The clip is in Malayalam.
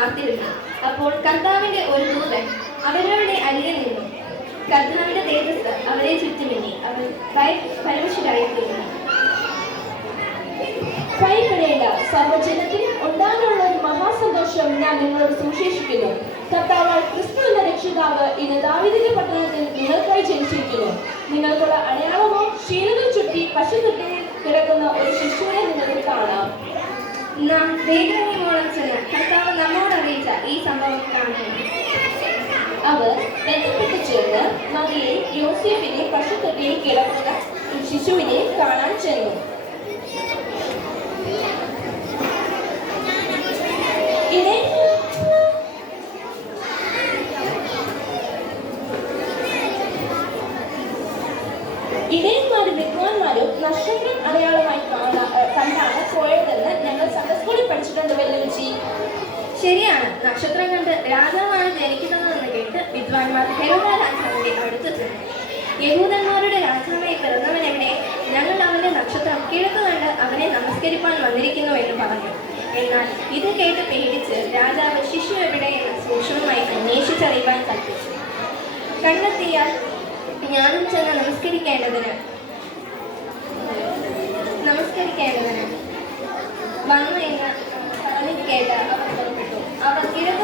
പാർത്തിരുന്നു. അപ്പോൾ കർത്താവിന്റെ ഒരു ദൂതൻ അവരുടെ അരികിൽ നിന്നു. കർത്താവിന്റെ തേജസ് അവരെ ചുറ്റുമിന്നി. അവർ പരവശരായിത്തീർന്നു. ഭയപ്പെടേണ്ട, സർവ്വജനത്തിനും ഉണ്ടാകാനുള്ള ഒരു മഹാസന്തോഷം ഞാൻ നിങ്ങളോട് സുവിശേഷിക്കുന്നു. കർത്താവായ ക്രിസ്തു എന്ന രക്ഷിതാവ് ഇന്ന് ദാവീദിന്റെ പട്ടണത്തിൽ നിങ്ങൾക്കായി ജനിച്ചിരിക്കുന്നു. നിങ്ങൾക്കുള്ള അടയാളമോ ശീലകൾ ചുറ്റി പശുത്തൊട്ടിയിൽ കിടക്കുന്ന ഒരു ശിശുവിനെ നിങ്ങൾക്ക് കാണാം. നാം ദൈവമോളം ചെന്ന് കർത്താവ് നമ്മോട് അറിയിച്ച ഈ സംഭവം കാണുന്നു. അവർ ബന്ധപ്പെട്ട് ചേർന്ന് മറിയെ യോസേഫിനെ പശുത്തൊട്ടിയിൽ കിടക്കുന്ന ശിശുവിനെ കാണാൻ ചെന്നു. ഇടയന്മാരും വിദ്വാൻമാരും നക്ഷത്രം അടയാളമായി കണ്ടാണ് പോയതെന്ന് ഞങ്ങൾ സൺഡേ സ്കൂളിൽ പഠിച്ചിട്ടുണ്ട് വെല്ലുവിളിച്ചി. ശരിയാണ്. നക്ഷത്രം കണ്ട് രാജാവാണ് ജനിക്കുന്നതെന്ന് കേട്ട് വിദ്വാൻമാർ ഹെരോദാ രാജാവിന്റെ അടുത്ത് ചെന്നു. യഹൂദന്മാരുടെ രാജാവായി പിറന്നവൻ എവിടെ? ഞങ്ങൾ അവന്റെ നക്ഷത്രം കിഴക്ക് കണ്ട് അവനെ നമസ്കരിപ്പാൻ വന്നിരിക്കുന്നു എന്ന് പറഞ്ഞു. എന്നാൽ ഇത് കേട്ട് പേടിച്ച് രാജാവ് ശിശു എവിടെ എന്ന് സൂക്ഷ്മമായി അന്വേഷിച്ചറിയുവാൻ കൽപ്പിച്ചു. കണ്ടെത്തിയാൽ ഞാനും ചെന്ന് നമസ്കരിക്കേണ്ടതിന് വന്നു എന്ന് പറഞ്ഞു കേട്ട് അവർ പുറപ്പെട്ടു. അവർ കിഴക്ക്